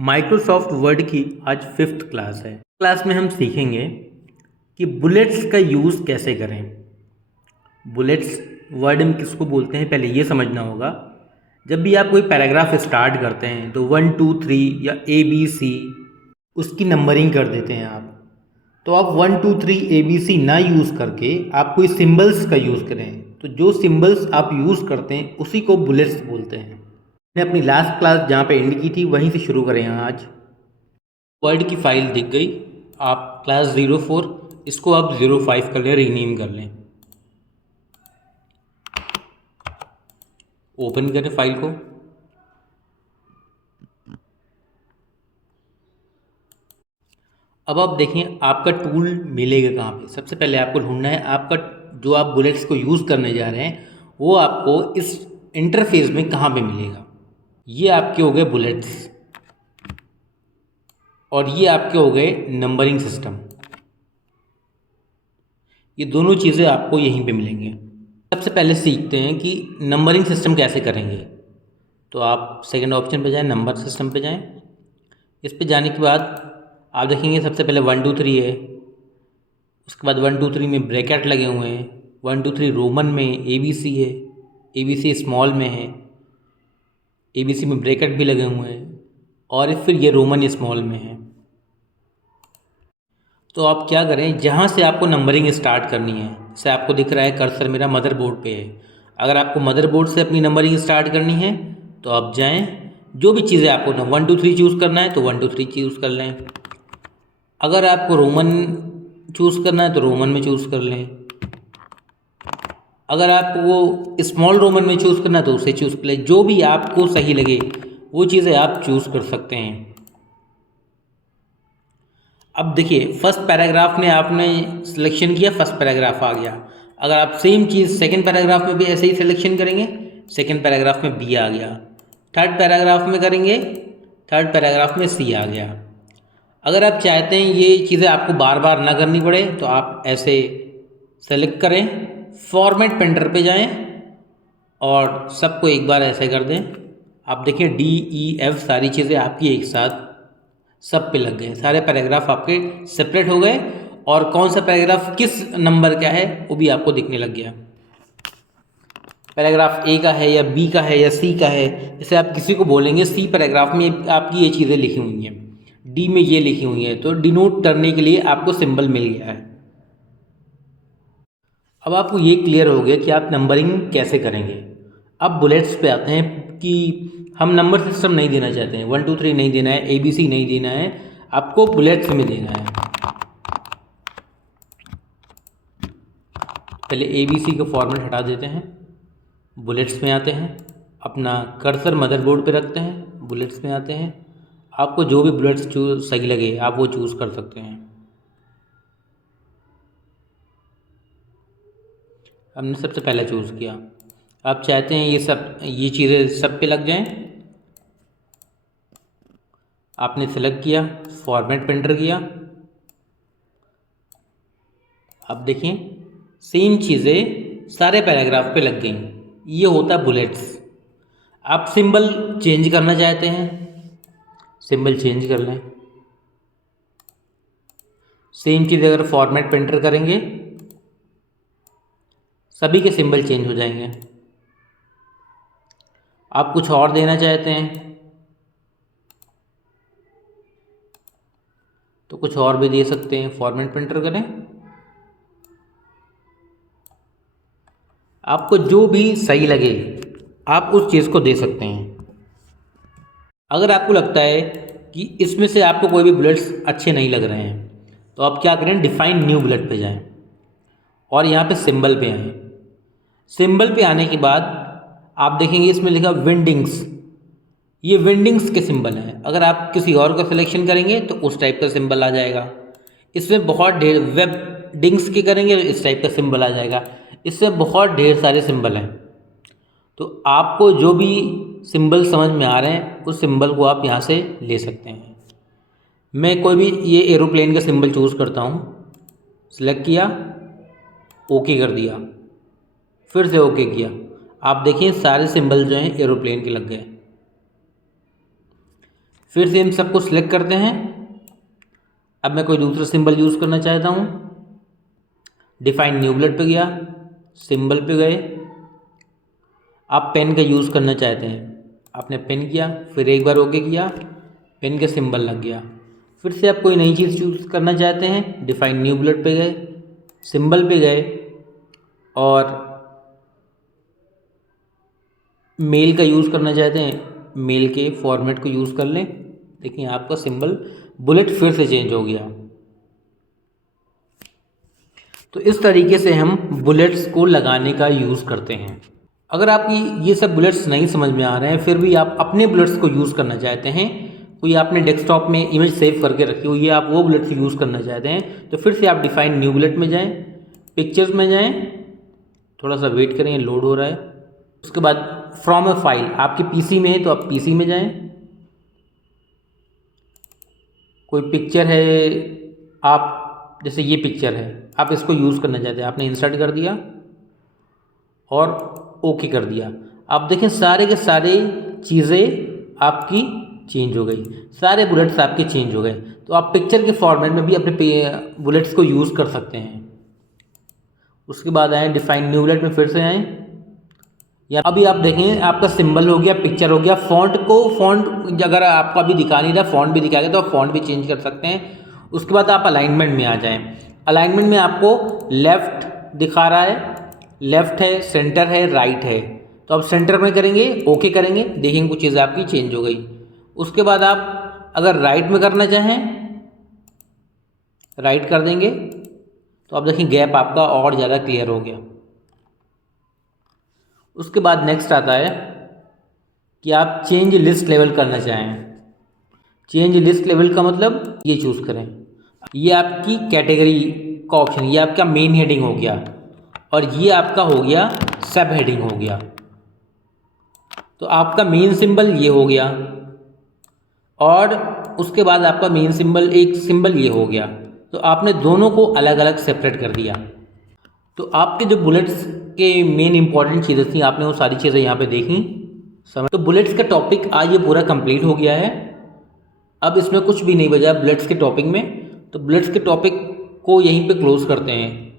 Microsoft word की आज 5th class है। क्लास में हम सीखेंगे कि बुलेट्स का यूज़ कैसे करें। बुलेट्स वर्ड में किसको बोलते हैं पहले ये समझना होगा। जब भी आप कोई पैराग्राफ स्टार्ट करते हैं तो 1 2 3 या ABC उसकी नंबरिंग कर देते हैं आप। तो आप 1 2 3 ABC ना यूज़ करके आप कोई सिंबल्स का यूज़ करें। तो जो सिंबल्स आप यूज़ करते हैं उसी को बुलेट्स बोलते हैं। मैंने अपनी लास्ट क्लास जहाँ पे एंड की थी वहीं से शुरू करें आज। वर्ड की फाइल दिख गई। आप क्लास 04 इसको आप 05 कर लें, रीनेम कर लें। ओपन करें फाइल को। अब आप देखें आपका टूल मिलेगा कहाँ पे। सबसे पहले आपको ढूंढना है आपका जो आप बुलेट्स को यूज़ करने जा रहे हैं वो आपको इस इंटरफेस में कहाँ पे मिलेगा। ये आपके हो गए बुलेट्स और ये आपके हो गए नंबरिंग सिस्टम। ये दोनों चीज़ें आपको यहीं पे मिलेंगे। सबसे पहले सीखते हैं कि नंबरिंग सिस्टम कैसे करेंगे। तो आप सेकंड ऑप्शन पे जाएं, नंबर सिस्टम पे जाएं। इस पे जाने के बाद आप देखेंगे सबसे पहले 1 2 3 है। उसके बाद 1 2 3 में ब्रैकेट लगे हुए हैं। 1 2 3 रोमन में ABC है, ABC स्मॉल में है, ABC में ब्रैकेट भी लगे हुए हैं और फिर ये रोमन स्मॉल में है। तो आप क्या करें, जहाँ से आपको नंबरिंग स्टार्ट करनी है, जैसे आपको दिख रहा है कर्सर मेरा मदरबोर्ड पे है। अगर आपको मदरबोर्ड से अपनी नंबरिंग स्टार्ट करनी है तो आप जाएं, जो भी चीज़ें आपको 1 2 3 चूज़ करना है तो 1 2 3 चूज़ कर लें। अगर आपको रोमन चूज़ करना है तो रोमन में चूज़ कर लें। अगर आपको वो स्मॉल रोमन में चूज़ करना है तो उसे चूज़ कर लें। जो भी आपको सही लगे वो चीज़ें आप चूज़ कर सकते हैं। अब देखिए फर्स्ट पैराग्राफ में आपने सिलेक्शन किया, फर्स्ट पैराग्राफ आ गया। अगर आप सेम चीज़ सेकंड पैराग्राफ में भी ऐसे ही सिलेक्शन करेंगे, सेकंड पैराग्राफ में B आ गया। थर्ड पैराग्राफ में करेंगे, थर्ड पैराग्राफ में C आ गया। अगर आप चाहते हैं ये चीज़ें आपको बार बार ना करनी पड़े तो आप ऐसे सेलेक्ट करें, फॉर्मेट पेंटर पे जाएं और सबको एक बार ऐसे कर दें। आप देखिए DEF सारी चीज़ें आपकी एक साथ सब पे लग गए, सारे पैराग्राफ आपके सेपरेट हो गए और कौन सा पैराग्राफ किस नंबर का है वो भी आपको दिखने लग गया। पैराग्राफ A का है या B का है या C का है। जैसे आप किसी को बोलेंगे C पैराग्राफ में आपकी ये चीज़ें लिखी हुई हैं, D में ये लिखी हुई हैं, तो डिनोट करने के लिए आपको सिंबल मिल गया है। अब आपको ये क्लियर हो गया कि आप नंबरिंग कैसे करेंगे। अब बुलेट्स पे आते हैं कि हम नंबर सिस्टम नहीं देना चाहते हैं, 1 2 3 नहीं देना है, ABC नहीं देना है, आपको बुलेट्स में देना है। पहले ABC का फॉर्मेट हटा देते हैं, बुलेट्स में आते हैं, अपना कर्सर मदरबोर्ड पे रखते हैं, बुलेट्स में आते हैं। आपको जो भी बुलेट्स सही लगे आप वो चूज़ कर सकते हैं। हमने सबसे पहले चूज़ किया। आप चाहते हैं ये चीज़ें सब पे लग जाएं, आपने सेलेक्ट किया, फॉर्मेट पेंटर किया। अब देखिए सेम चीज़ें सारे पैराग्राफ पे लग गई। ये होता है बुलेट्स। आप सिंबल चेंज करना चाहते हैं, सिंबल चेंज कर लें। सेम चीज़ अगर फॉर्मेट पेंटर करेंगे सभी के सिंबल चेंज हो जाएंगे। आप कुछ और देना चाहते हैं तो कुछ और भी दे सकते हैं, फॉर्मेट पेंटर करें। आपको जो भी सही लगे आप उस चीज़ को दे सकते हैं। अगर आपको लगता है कि इसमें से आपको कोई भी बुलेट्स अच्छे नहीं लग रहे हैं तो आप क्या करें, डिफाइन न्यू बुलेट पे जाएं और यहाँ पे सिंबल पे आएँ। सिंबल पे आने के बाद आप देखेंगे इसमें लिखा विंडिंग्स। ये विंडिंग्स के सिंबल हैं। अगर आप किसी और का सिलेक्शन करेंगे तो उस टाइप का सिंबल आ जाएगा। इसमें बहुत ढेर वेबडिंग्स के करेंगे तो इस टाइप का सिंबल आ जाएगा। इससे बहुत ढेर सारे सिंबल हैं। तो आपको जो भी सिंबल समझ में आ रहे हैं उस सिंबल को आप यहाँ से ले सकते हैं। मैं कोई भी ये एरोप्लेन का सिंबल चूज़ करता हूँ, सिलेक्ट किया, ओके कर दिया, फिर से ओके किया। आप देखिए सारे सिंबल जो हैं एरोप्लेन के लग गए। फिर से इन सबको सिलेक्ट करते हैं। अब मैं कोई दूसरा सिंबल यूज़ करना चाहता हूँ। डिफाइन न्यू बुलेट पे गया, सिंबल पे गए। आप पेन का यूज़ करना चाहते हैं, आपने पेन किया, फिर एक बार ओके किया, पेन का सिंबल लग गया। फिर से आप कोई नई चीज़ चूज़ करना चाहते हैं, डिफाइन न्यू बुलेट पे गए, सिंबल पे गए और मेल का यूज़ करना चाहते हैं, मेल के फॉर्मेट को यूज़ कर लें। देखिए आपका सिंबल बुलेट फिर से चेंज हो गया। तो इस तरीके से हम बुलेट्स को लगाने का यूज़ करते हैं। अगर आपकी ये सब बुलेट्स नहीं समझ में आ रहे हैं, फिर भी आप अपने बुलेट्स को यूज़ करना चाहते हैं, कोई आपने डेस्कटॉप में इमेज सेव करके रखी हुई है, आप वो बुलेट्स यूज़ करना चाहते हैं, तो फिर से आप डिफाइन न्यू बुलेट में जाएं, पिक्चर्स में जाएं, थोड़ा सा वेट करें, लोड हो रहा है। उसके बाद फ्रॉम अ फाइल, आपके पीसी में है तो आप पीसी में जाएं। कोई पिक्चर है, आप जैसे ये पिक्चर है, आप इसको यूज़ करना चाहते हैं, आपने इंसर्ट कर दिया और ओके कर दिया। आप देखें सारे के सारे चीज़ें आपकी चेंज हो गई, सारे बुलेट्स आपके चेंज हो गए। तो आप पिक्चर के फॉर्मेट में भी अपने बुलेट्स को यूज़ कर सकते हैं। उसके बाद आए डिफाइन न्यू बुलेट में, फिर से आएँ, या अभी आप देखें आपका सिंबल हो गया, पिक्चर हो गया। फॉन्ट अगर आपको अभी दिखा नहीं रहा, फॉन्ट भी दिखाएगा तो आप फॉन्ट भी चेंज कर सकते हैं। उसके बाद आप अलाइनमेंट में आ जाएं। अलाइनमेंट में आपको लेफ़्ट दिखा रहा है, लेफ़्ट है, सेंटर है, राइट है, तो आप सेंटर में करेंगे, ओके करेंगे, देखेंगे कुछ चीज़ें आपकी चेंज हो गई। उसके बाद आप अगर राइट में करना चाहें, राइट कर देंगे तो आप देखें गैप आपका और ज़्यादा क्लियर हो गया। उसके बाद नेक्स्ट आता है कि आप चेंज लिस्ट लेवल करना चाहें। चेंज लिस्ट लेवल का मतलब ये चूज़ करें, ये आपकी कैटेगरी का ऑप्शन, ये आपका मेन हेडिंग हो गया और ये आपका हो गया सब हेडिंग हो गया। तो आपका मेन सिंबल ये हो गया और उसके बाद आपका मेन सिंबल एक सिंबल ये हो गया। तो आपने दोनों को अलग अलग सेपरेट कर दिया। तो आपके जो बुलेट्स के मेन इंपॉर्टेंट चीज़ें थी, आपने वो सारी चीज़ें यहाँ पे देखी समझ। तो बुलेट्स का टॉपिक आज ये पूरा कंप्लीट हो गया है। अब इसमें कुछ भी नहीं बचा बुलेट्स के टॉपिक में, तो बुलेट्स के टॉपिक को यहीं पे क्लोज करते हैं।